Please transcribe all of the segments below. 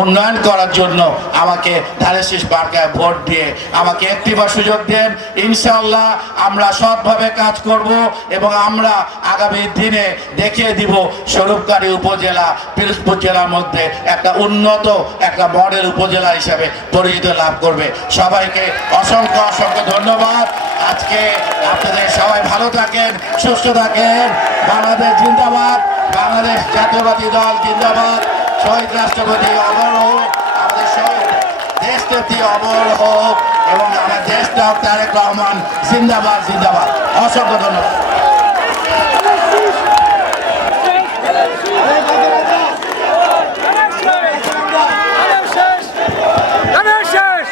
উন্নয়ন করার জন্য আমাকে ধানের পার্কে ভোট দিয়ে আমাকে একটিবার সুযোগ দেন। ইনশাআল্লাহ আমরা সৎভাবে কাজ করব এবং আমরা আগামী দিনে দেখিয়ে দিব স্বরূপকারী উপজেলা পিরোজপুর জেলার মধ্যে একটা উন্নত একটা মডেল উপজেলা হিসাবে পরিচিত লাভ করবে। সবাইকে অসংখ্য অসংখ্য ধন্যবাদ। আজকে আপনাদের সবাই ভালো থাকেন, সুস্থ থাকেন। বাংলাদেশ জিন্দাবাদ, বাংলাদেশ জাতীয়বাদী দল জিন্দাবাদ। শহীদ রাষ্ট্রপতি অমর হোক, আমাদের শহীদ দেশনেত্রী অমর হোক এবং আমার দেশটা তারেক রহমান জিন্দাবাদ জিন্দাবাদ। অসংখ্য ধন্যবাদ।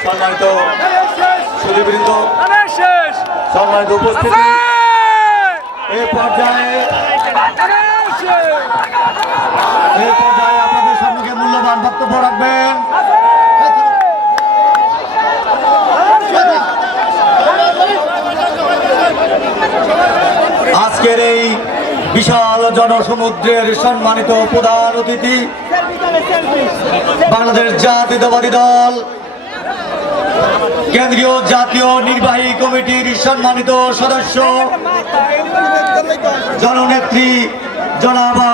সম্মানিত সুধীবৃন্দ, সম্মানিত উপস্থিতি, এই পর্যায়ে আপনাদের সম্মুখে মূল্যবান বক্তব্য রাখবেন আজকের এই বিশাল জনসমুদ্রের সম্মানিত প্রধান অতিথি, বাংলাদেশ জাতীয়তাবাদী দল কেন্দ্রীয় জাতীয় নির্বাহী কমিটির সম্মানিত সদস্য জননেত্রী জনাবা